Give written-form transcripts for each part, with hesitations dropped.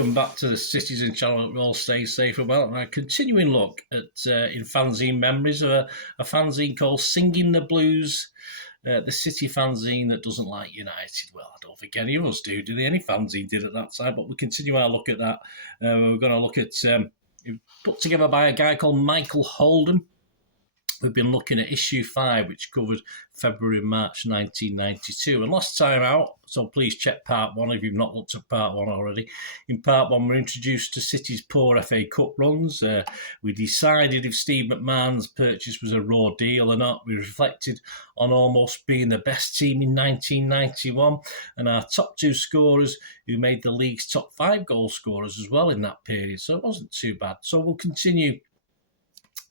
welcome back to the Citizen channel. All stay safe and well. A continuing look at in fanzine memories of a fanzine called Singing the Blues, the City fanzine that doesn't like United. Well, I don't think any of us do they? Any fanzine did at that time, but we'll continue our look at that. We're going to look at put together by a guy called Michael Holden. We've been looking at issue 5, which covered February and March 1992. And last time out, so please check part 1 if you've not looked at part 1 already. In part 1, we're introduced to City's poor FA Cup runs. We decided if Steve McMahon's purchase was a raw deal or not. We reflected on almost being the best team in 1991 and our top 2 scorers who made the league's top 5 goal scorers as well in that period. So it wasn't too bad. So we'll continue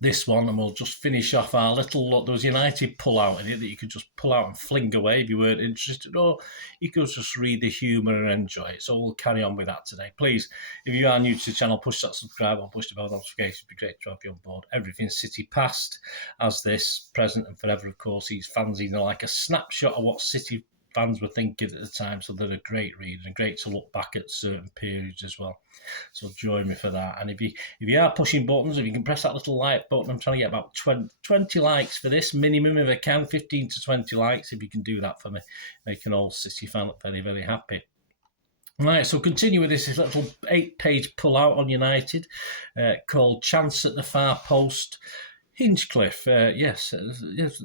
this one, and we'll just finish off our little look. There was United pull-out in it that you could just pull out and fling away if you weren't interested, or you could just read the humour and enjoy it. So we'll carry on with that today. Please, if you are new to the channel, push that subscribe or push the bell notification. It'd be great to have you on board. Everything City past, as this, present and forever, of course. These fanzines are like a snapshot of what City fans were thinking at the time, so they're a great read and great to look back at certain periods as well. So join me for that. And if you are pushing buttons, if you can press that little like button, I'm trying to get about 20 likes for this minimum if I can, 15 to 20 likes. If you can do that for me, make an old City fan look very, very happy. Right, so continue with this little 8-page pull-out on United called Chance at the Far Post. Hinchcliffe, yes, a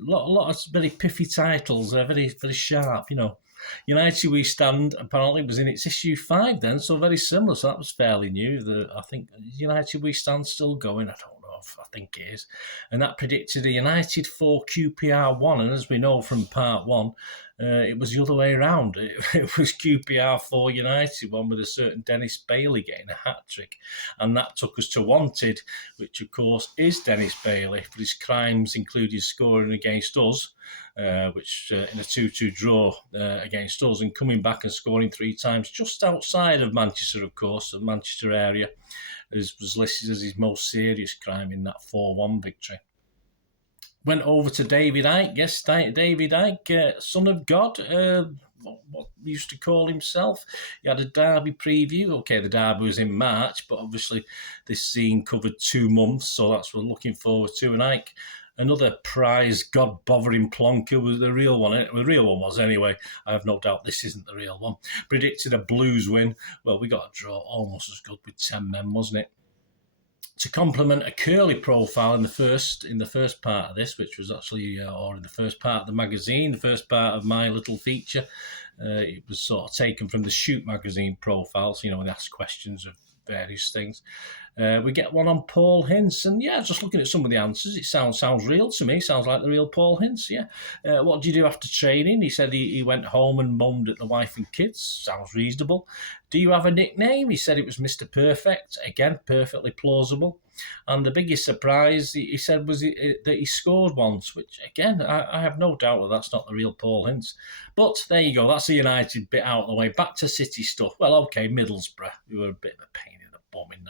lot of very piffy titles, very, very sharp, you know. United We Stand apparently was in its issue 5 then, so very similar, so that was fairly new. I think United We Stand still going, I don't know, I think it is. And that predicted a United 4 QPR 1, and as we know from part 1, it was the other way around. It was QPR 4 United 1 with a certain Dennis Bailey getting a hat-trick. And that took us to Wanted, which of course is Dennis Bailey, but his crimes included scoring against us, which in a 2-2 draw against us, and coming back and scoring 3 times just outside of Manchester, of course, the Manchester area, was listed as his most serious crime in that 4-1 victory. Went over to David Icke. Yes, David Icke, son of God, what he used to call himself. He had a derby preview. Okay, the derby was in March, but obviously this scene covered 2 months, so that's what we're looking forward to. And Icke, another prize, God-bothering plonker, was the real one. The real one was anyway. I have no doubt this isn't the real one. Predicted a Blues win. Well, we got a draw almost as good with 10 men, wasn't it? To complement a Curly profile in the first part of this, which was actually, or in the first part of the magazine, the first part of my little feature, it was sort of taken from the Shoot magazine profile, so, you know, when they ask questions of various things. We get one on Paul Hince, and yeah, just looking at some of the answers, it sounds real to me. Sounds like the real Paul Hince. Yeah. What did you do after training? He said he went home and mummed at the wife and kids. Sounds reasonable. Do you have a nickname? He said it was Mr. Perfect. Again, perfectly plausible. And the biggest surprise, he said, was that he scored once, which, again, I have no doubt that that's not the real Paul Hince. But there you go. That's the United bit out of the way. Back to City stuff. Well, okay, Middlesbrough. We were a bit of a pain in the bum in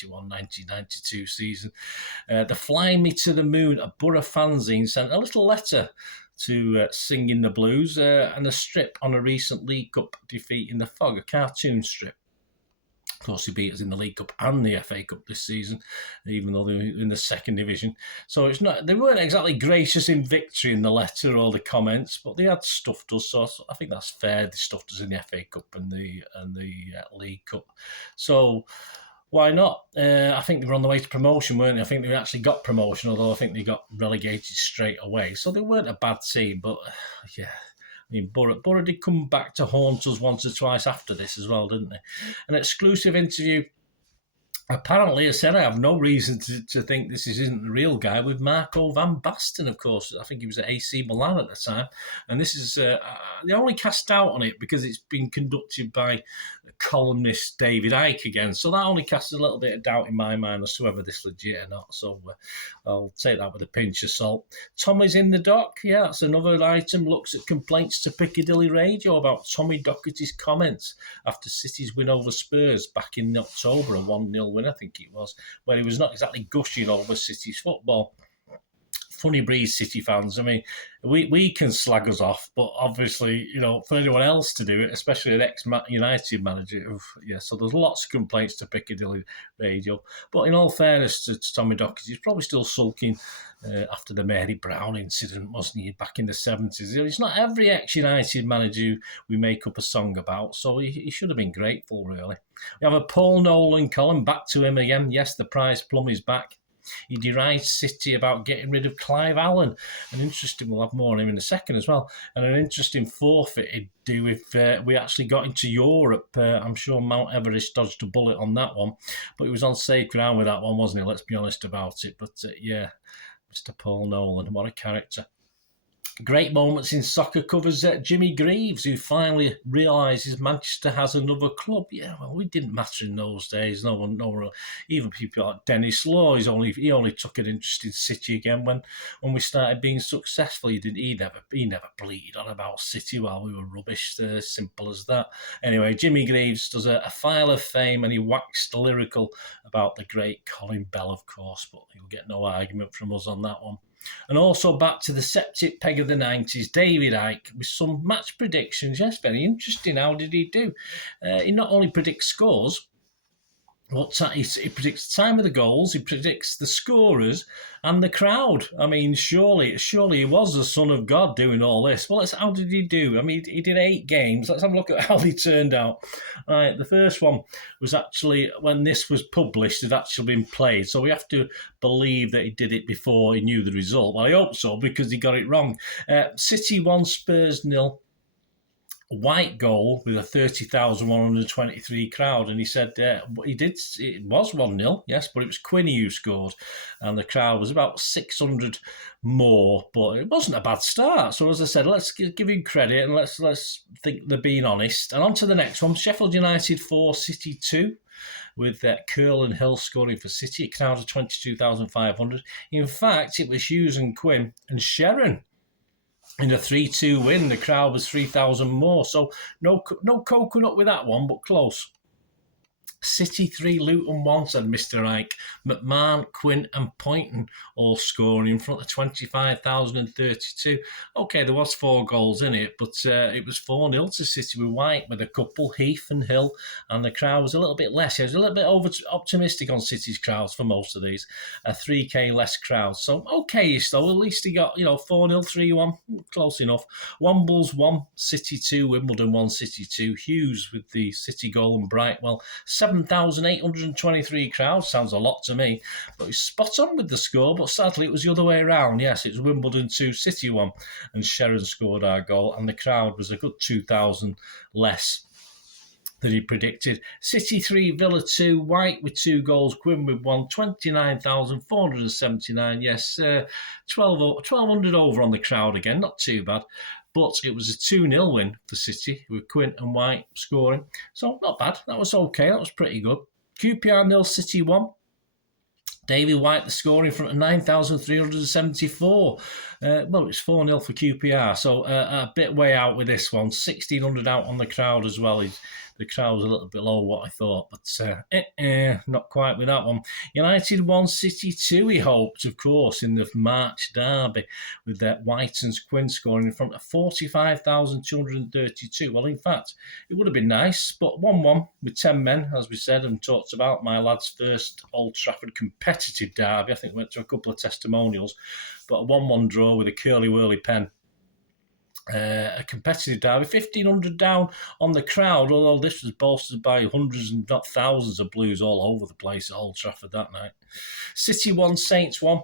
1991-1992 season. The Fly Me to the Moon, a Borough fanzine, sent a little letter to Singing the Blues and a strip on a recent League Cup defeat in the Fog, a cartoon strip. Of course, he beat us in the League Cup and the FA Cup this season, even though they were in the 2nd division. So they weren't exactly gracious in victory in the letter or the comments, but they had stuffed us. So I think that's fair. They stuffed us in the FA Cup and the League Cup. So why not? I think they were on the way to promotion, weren't they? I think they actually got promotion, although I think they got relegated straight away. So they weren't a bad team, but yeah. I mean, Borough did come back to haunt us once or twice after this as well, didn't they? An exclusive interview. Apparently, I said I have no reason to think this isn't the real guy, with Marco van Basten, of course. I think he was at AC Milan at the time. And this is, they only cast doubt on it because it's been conducted by columnist David Icke again. So that only casts a little bit of doubt in my mind as to whether this is legit or not. So I'll take that with a pinch of salt. Tommy's in the dock. Yeah, that's another item. Looks at complaints to Piccadilly Radio about Tommy Docherty's comments after City's win over Spurs back in October, a 1-0 win, I think it was, where he was not exactly gushing over City's football. funny breed City fans. I mean, we can slag us off, but obviously, for anyone else to do it, especially an ex-United manager, so there's lots of complaints to Piccadilly Radio. But in all fairness to Tommy Dockett, he's probably still sulking after the Mary Brown incident, wasn't he, back in the 70s? It's not every ex-United manager we make up a song about, so he should have been grateful, really. We have a Paul Nolan column, back to him again. Yes, the prize plum is back. He derides City about getting rid of Clive Allen. We'll have more on him in a second as well. And an interesting forfeit he'd do if we actually got into Europe. I'm sure Mount Everest dodged a bullet on that one. But he was on safe ground with that one, wasn't he? Let's be honest about it. But Mr. Paul Nolan, what a character. Great moments in soccer covers Jimmy Greaves, who finally realises Manchester has another club. Yeah, well, we didn't matter in those days. No one, even people like Dennis Law. He only took an interest in City again when we started being successful. He never bleated on about City while we were rubbish. Simple as that. Anyway, Jimmy Greaves does a file of fame, and he waxed lyrical about the great Colin Bell, of course, but he'll get no argument from us on that one. And also back to the septic peg of the 90s, David Icke, with some match predictions. Yes, very interesting. How did he do? He not only predicts scores, he predicts the time of the goals, he predicts the scorers and the crowd. I mean, surely he was the son of God doing all this. Well, how did he do? I mean, he did 8 games. Let's have a look at how he turned out. Right, the first one was actually, when this was published, it had actually been played. So we have to believe that he did it before he knew the result. Well, I hope so, because he got it wrong. City 1, Spurs 0. White goal with a 30,123 crowd, and he said it was 1-0, yes, but it was Quinney who scored, and the crowd was about 600 more, but it wasn't a bad start. So as I said, let's give him credit, and let's think they're being honest. And on to the next one, Sheffield United 4, City 2. With Colin Hulston scoring for City, a crowd of 22,500. In fact, it was Hughes and Quinn and Sharon. In a 3-2 win, the crowd was 3,000 more. So no coconut with that one, but close. City 3, Luton 1, said Mr. Icke. McMahon, Quinn and Poynton all scoring in front of 25,032. OK, there was 4 goals in it, but it was 4-0 to City with White, with a couple, Heath and Hill, and the crowd was a little bit less. It was a little bit over-optimistic on City's crowds for most of these. 3K less crowd. So, OK, though, at least he got, 4-0, 3-1, close enough. Wombles 1, City 2, Wimbledon 1, City 2. Hughes with the City goal and Brightwell 7,823 crowd. Sounds a lot to me, but he's spot on with the score. But sadly, it was the other way around. Yes, it was Wimbledon 2, City 1, and Sharon scored our goal, and the crowd was a good 2,000 less than he predicted. City 3, Villa 2, White with 2 goals, Quinn with 1, 29,479. Yes, 1,200 over on the crowd again, not too bad. But it was a 2-0 win for City with Quinn and White scoring. So not bad. That was okay. That was pretty good. QPR 0, City 1. Davy White, the score in front of 9,374. Well, it was 4-0 for QPR. So a bit way out with this one. 1,600 out on the crowd as well. The crowd was a little below what I thought, but not quite with that one. United 1, City 2, he hoped, of course, in the March derby with that White and Quinn scoring in front of 45,232. Well, in fact, it would have been nice, but 1-1 with 10 men, as we said and talked about. My lad's first Old Trafford competitive derby. I think went to a couple of testimonials, but a 1-1 draw with a curly-whirly pen. A competitive derby, 1,500 down on the crowd, although this was bolstered by hundreds and not thousands of Blues all over the place at Old Trafford that night. City 1, Saints 1.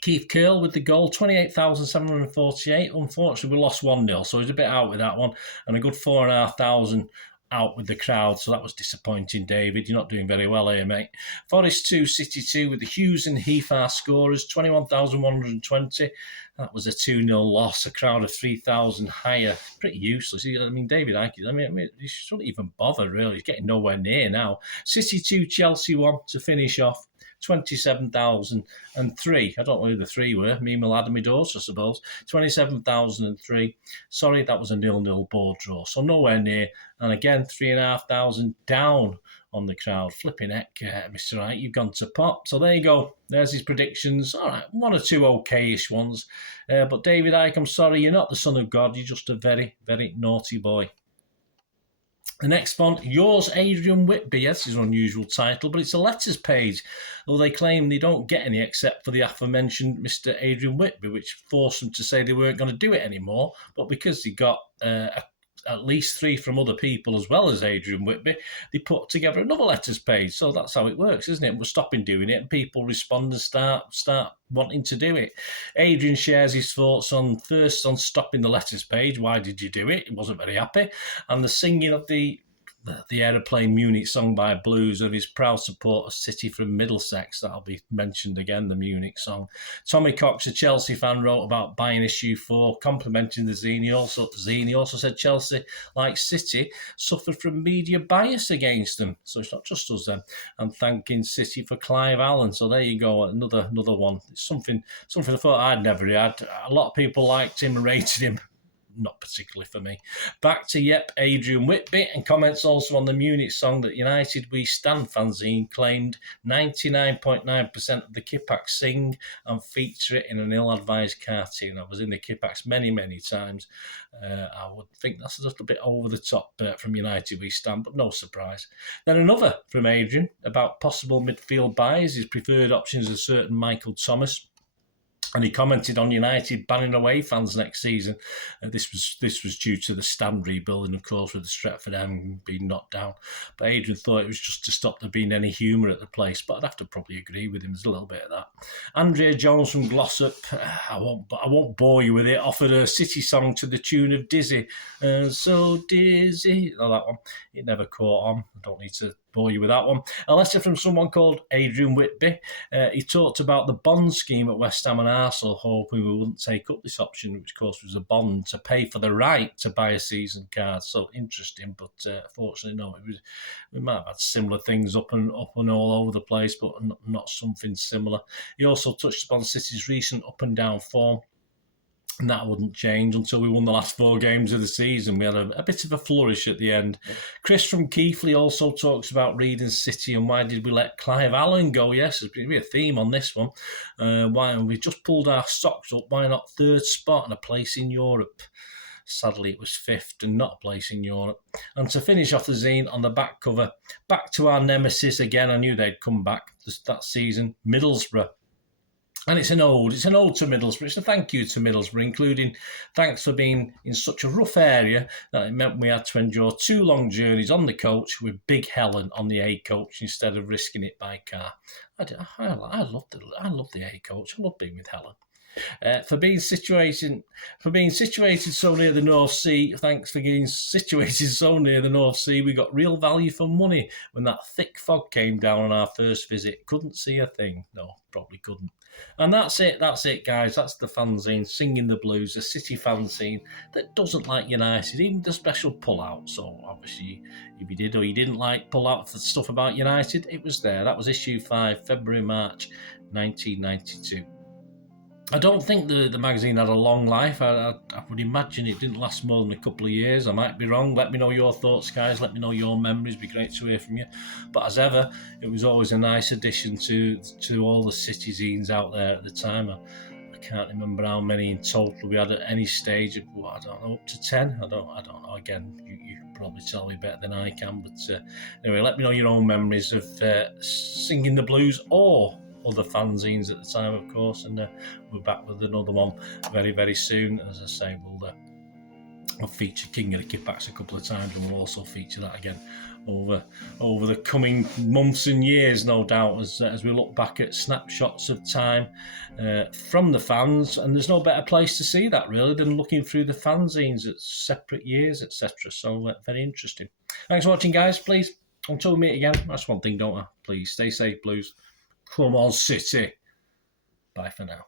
Keith Curle with the goal, 28,748. Unfortunately, we lost 1-0, so he's a bit out with that one, and a good 4,500 out with the crowd, so that was disappointing, David. You're not doing very well here, mate. Forest 2, City 2, with the Hughes and Heath our scorers, 21,120. That was a 2-0 loss, a crowd of 3,000 higher. Pretty useless. I mean, David Icke, he shouldn't even bother, really. He's getting nowhere near now. City 2, Chelsea 1 to finish off. 27,003. I don't know who the 3 were. Me, my lad, and my daughter, I suppose. 27,003. Sorry, that was a 0-0 board draw. So nowhere near. And again, 3,500 down on the crowd. Flipping heck, Mr. Wright, you've gone to pot. So there you go. There's his predictions. All right, one or two okay-ish ones. But David Icke, I'm sorry, you're not the son of God. You're just a very, very naughty boy. The next one, yours, Adrian Whitby. Yes, is an unusual title, but it's a letters page. Though they claim they don't get any except for the aforementioned Mr. Adrian Whitby, which forced them to say they weren't going to do it anymore. But because they got at least 3 from other people as well as Adrian Whitby, they put together another letters page. So that's how it works, isn't it? We're stopping doing it and people respond and start wanting to do it. Adrian shares his thoughts on stopping the letters page. Why did you do it? He wasn't very happy. And the singing of the aeroplane Munich song by Blues of his proud support of City from Middlesex. That'll be mentioned again, the Munich song. Tommy Cox, a Chelsea fan, wrote about buying issue 4, complimenting the zine. He also said Chelsea, like City, suffered from media bias against them. So it's not just us then. And thanking City for Clive Allen. So there you go, another one. It's something I thought I'd never had. A lot of people liked him and rated him. Not particularly for me. Back to Adrian Whitby, and comments also on the Munich song that United We Stand fanzine claimed 99.9% of the Kippax sing and feature it in an ill-advised cartoon. I was in the Kippax many, many times. I would think that's a little bit over the top from United We Stand, but no surprise. Then another from Adrian about possible midfield buys. His preferred options are certain Michael Thomas. And he commented on United banning away fans next season. This was due to the stand rebuilding, of course, with the Stretford End being knocked down. But Adrian thought it was just to stop there being any humour at the place. But I'd have to probably agree with him. There's a little bit of that. Andrea Jones from Glossop, I won't bore you with it, offered a City song to the tune of Dizzy. So dizzy. Oh, that one. It never caught on. I don't need to bore you with that one. A letter from someone called Adrian Whitby. He talked about the bond scheme at West Ham and Arsenal, hoping we wouldn't take up this option, which of course was a bond to pay for the right to buy a season card. So interesting, but fortunately no. We might have had similar things up and all over the place, but not something similar. He also touched upon City's recent up and down form. And that wouldn't change until we won the last 4 games of the season. We had a bit of a flourish at the end. Chris from Keighley also talks about reading City and why did we let Clive Allen go? Yes, there's been a theme on this one. Why we just pulled our socks up. Why not 3rd spot and a place in Europe? Sadly, it was 5th and not a place in Europe. And to finish off the zine on the back cover, back to our nemesis again. I knew they'd come back that season, Middlesbrough. And it's an ode to Middlesbrough. It's a thank you to Middlesbrough, including thanks for being in such a rough area that it meant we had to endure 2 long journeys on the coach with Big Helen on the A coach instead of risking it by car. I love the A coach. I love being with Helen. For being situated so near the North Sea. Thanks for being situated so near the North Sea. We got real value for money when that thick fog came down on our first visit. Couldn't see a thing. No, probably couldn't. And that's it, guys. That's the fanzine, Singing the Blues, a City fanzine that doesn't like United, even the special pull-out. So, obviously, if you did or you didn't like pull-out for stuff about United, it was there. That was issue 5, February-March 1992. I don't think the magazine had a long life. I would imagine it didn't last more than a couple of years. I might be wrong. Let me know your thoughts, guys. Let me know your memories. It'd be great to hear from you. But as ever, it was always a nice addition to all the City zines out there at the time. I can't remember how many in total we had at any stage. I don't know, up to 10. I don't know. Again, you can probably tell me better than I can. But anyway, let me know your own memories of Singing the Blues or other fanzines at the time, of course, and we're back with another one very, very soon. As I say, we'll feature King of the Kippax a couple of times, and we'll also feature that again over the coming months and years, no doubt, as we look back at snapshots of time from the fans. And there's no better place to see that, really, than looking through the fanzines at separate years, etc. So very interesting. Thanks for watching, guys. Please, until we meet again, that's one thing, don't I? Please stay safe, Blues. Come on, City. Bye for now.